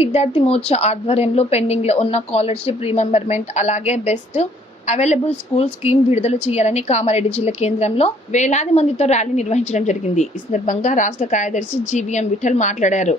విద్యార్థి మోర్చా ఆధ్వర్యంలో పెండింగ్ లో ఉన్న స్కాలర్షిప్ రీమెంబర్మెంట్ అలాగే బెస్ట్ అవైలబుల్ స్కూల్ స్కీమ్ విడుదల చేయాలని కామారెడ్డి జిల్లా కేంద్రంలో వేలాది మందితో ర్యాలీ నిర్వహించడం జరిగింది. ఈ సందర్భంగా రాష్ట్ర కార్యదర్శి జీవీఎం విఠల్ మాట్లాడారు.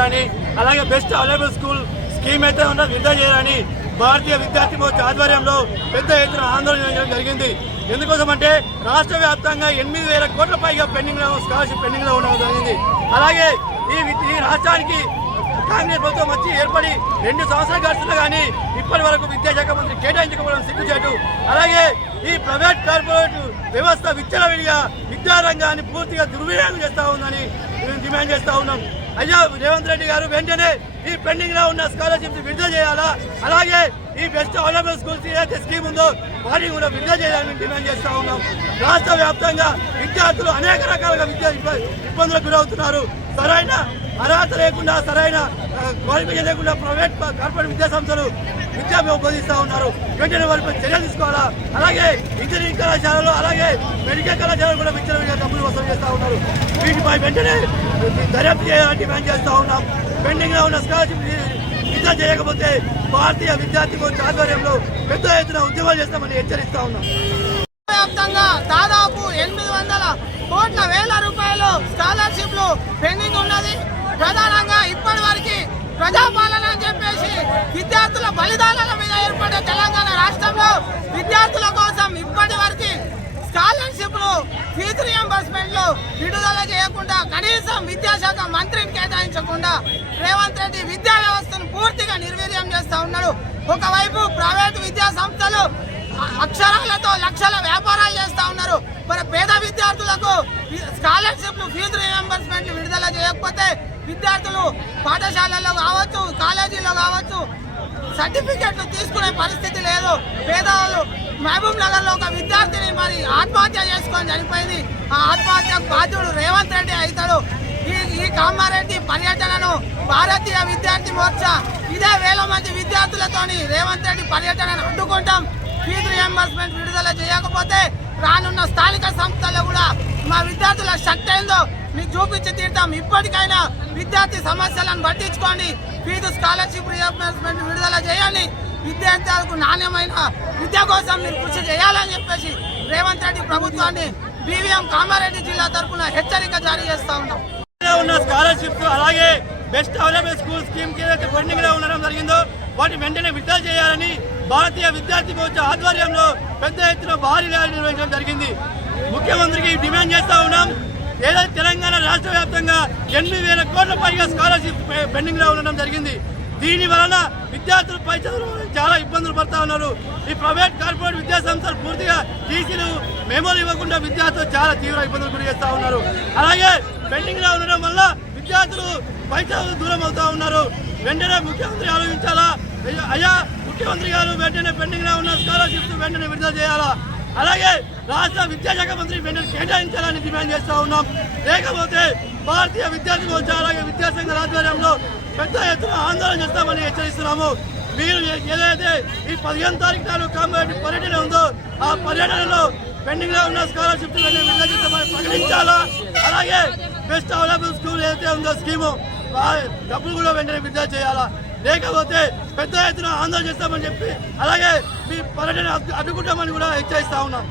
చేయాలని, అలాగే బెస్ట్ అవైలబుల్ స్కూల్ స్కీమ్ అయితే ఉన్న విడుదల చేయాలని భారతీయ విద్యార్థి మోర్చా ఆధ్వర్యంలో పెద్ద ఎత్తున ఆందోళన చేయడం జరిగింది. ఎందుకోసం అంటే రాష్ట్ర వ్యాప్తంగా 8,000 కోట్ల పైగా పెండింగ్ లో స్కాలర్షిప్ పెండింగ్ లో ఉండడం జరిగింది. అలాగే ఈ రాష్ట్రానికి కాంగ్రెస్ ప్రభుత్వం వచ్చి ఏర్పడి 2 సంవత్సరాలు గడుస్తున్నా కానీ ఇప్పటి వరకు విద్యాశాఖ మంత్రి కేటాయించకపోవడం సిగ్గుచేటు. అలాగే ఈ ప్రైవేట్ కార్పొరేట్ వ్యవస్థ విచ్చలవిడిగా విద్యారంగాన్ని పూర్తిగా దుర్వినియోగం చేస్తా ఉందని డిమాండ్ చేస్తా ఉన్నాం. అయ్యా రేవంత్ రెడ్డి గారు వెంటనే ఈ పెండింగ్ లో ఉన్న స్కాలర్షిప్స్ విడుదల చేయాలా, అలాగే ఈ బెస్ట్ అవైలబుల్ స్కూల్స్ ఏదైతే స్కీమ్ ఉందో వాటిని కూడా విడుదల చేయాలని డిమాండ్ చేస్తా ఉన్నాం. రాష్ట్ర వ్యాప్తంగా విద్యార్థులు అనేక రకాలుగా ఇబ్బందులకు గురవుతున్నారు. సరైన అర్హత లేకుండా, సరైన క్వాలిఫికేషన్ లేకుండా ప్రైవేట్ కార్పొరేట్ విద్యా సంస్థలు విద్యా బోధిస్తూ ఉన్నారు. వెంటనే వారిపై చర్యలు తీసుకోవాలా. అలాగే ఇంజనీరింగ్ కళాశాలలు, అలాగే మెడికల్ కళాశాలలు కూడా విచ్చలవిడిగా డబ్బులు వసూలు చేస్తూ ఉన్నారు. వీటిపై వెంటనే దర్యాప్తు చేయాలని డిమాండ్ చేస్తూ ఉన్నాం. పెండింగ్ లో ఉన్న స్కాలర్షిప్ విడుదల చేయకపోతే భారతీయ విద్యార్థి మోర్చా ఆధ్వర్యంలో పెద్ద ఎత్తున ఉద్యమాలు చేస్తామని హెచ్చరిస్తా ఉన్నాం. వ్యాప్తంగా దాదాపు 800 కోట్ల వేల రూపాయలు స్కాలర్షిప్లు పెండింగ్ ఉన్నది. ప్రధానంగా ఇప్పటి వరకు ప్రజాపాలన అని చెప్పేసి విద్యార్థుల బలిదానాల మీద ఏర్పడే తెలంగాణ రాష్ట్రంలో విద్యార్థుల కోసం ఇప్పటి వరకు స్కాలర్షిప్లు ఫీజు రియంబర్స్మెంట్లు విడుదల చేయకుండా, కనీసం విద్యాశాఖ మంత్రిని కేటాయించకుండా రేవంత్ రెడ్డి విద్యా వ్యవస్థను పూర్తిగా నిర్వీర్యం చేస్తా ఉన్నాడు. ఒకవైపు ప్రైవేటు విద్యా సంస్థలు అక్షరాలతో లక్షల వ్యాపారాలు చేస్తా ఉన్నారు. మరి పేద విద్యార్థులకు స్కాలర్షిప్లు ఫీజు రియంబర్స్మెంట్లు విడుదల చేయకపోతే విద్యార్థులు పాఠశాలల్లో కావచ్చు, కాలేజీల్లో కావచ్చు సర్టిఫికెట్లు తీసుకునే పరిస్థితి లేదు. పేదవాళ్ళు మహబూబ్ నగర్ లో ఒక విద్యార్థిని మరి ఆత్మహత్య చేసుకొని చనిపోయింది. ఆ ఆత్మహత్యకు బాధ్యుడు రేవంత్ రెడ్డి అవుతాడు. ఈ కామారెడ్డి పర్యటనను భారతీయ విద్యార్థి మోర్చా ఇదే వేల మంది విద్యార్థులతోని రేవంత్ రెడ్డి పర్యటనను అడ్డుకుంటాం. ఫీజు రియంబర్స్మెంట్ విడుదల చేయకపోతే రానున్న స్థానిక సంస్థల్లో కూడా మా విద్యార్థుల శక్తి ఏందో మీకు చూపించి తీరుతాం. ఇప్పటికైనా విద్యార్థి సమస్యలను పట్టించుకోండి. ఫీజు స్కాలర్షిప్ రియంబర్స్మెంట్ విడుదల చేయండి. విద్యార్థులకు నాణ్యమైన విద్య కోసం మీరు కృషి చేయాలని చెప్పేసి రేవంత్ రెడ్డి ప్రభుత్వాన్ని బీవీఎం కామారెడ్డి జిల్లా తరఫున హెచ్చరిక జారీ చేస్తా ఉన్నాం. ఉన్న స్కాలర్షిప్స్, అలాగే బెస్ట్ అవైలబుల్ స్కూల్ స్కీమ్ కి ఏదైతే పెండింగ్ లో ఉండడం జరిగిందో వాటిని వెంటనే విడుదల చేయాలని భారతీయ విద్యార్థి మోర్చా ఆధ్వర్యంలో పెద్ద ఎత్తున భారీ ర్యాలీ నిర్వహించడం జరిగింది. ముఖ్యమంత్రికి డిమాండ్ చేస్తా ఉన్నాం. ఏదైతే తెలంగాణ రాష్ట్ర వ్యాప్తంగా 8,000 కోట్ల పైగా స్కాలర్షిప్ పెండింగ్ లో ఉండడం జరిగింది. దీని వలన విద్యార్థులు పై చదువులు చాలా ఇబ్బందులు పడతా ఉన్నారు. ఈ ప్రైవేట్ కార్పొరేట్ విద్యా సంస్థలు పూర్తిగా టీసీలు మెమోలు ఇవ్వకుండా విద్యార్థులు చాలా తీవ్ర ఇబ్బందులు గురి చేస్తా ఉన్నారు. అలాగే పెండింగ్ లో ఉండడం వల్ల విద్యార్థులు పై చదువులు దూరం అవుతా ఉన్నారు. వెంటనే ముఖ్యమంత్రి ఆలోచించాలా. అయ్యా ముఖ్యమంత్రి గారు వెంటనే పెండింగ్ లో ఉన్న స్కాలర్షిప్స్ వెంటనే విడుదల చేయాలా. అలాగే రాష్ట్ర విద్యాశాఖ మంత్రి వెంటనే కేటాయించాలని డిమాండ్ చేస్తా ఉన్నాం. లేకపోతే భారతీయ విద్యార్థి మోర్చా అలాగే విద్యాసంఘాల ఆధ్వర్యంలో పెద్ద ఎత్తున ఆందోళన చేస్తామని హెచ్చరిస్తున్నాము. మీరు ఏదైతే ఈ 15 తారీఖు నాడు కామారెడ్డి పర్యటన ఉందో ఆ పర్యటనలో పెండింగ్ లో ఉన్న స్కాలర్షిప్ విడుదల చేస్తామని ప్రకటించాలా. అలాగే బెస్ట్ అవైలబుల్ స్కూల్ ఏదైతే ఉందో స్కీము డబ్బులు కూడా వెంటనే విడుదల చేయాలా. లేకపోతే పెద్ద ఎత్తున ఆందోళన చేస్తామని చెప్పి అలాగే మీ పర్యటన అడ్డుకుంటామని కూడా హెచ్చరిస్తా ఉన్నాం.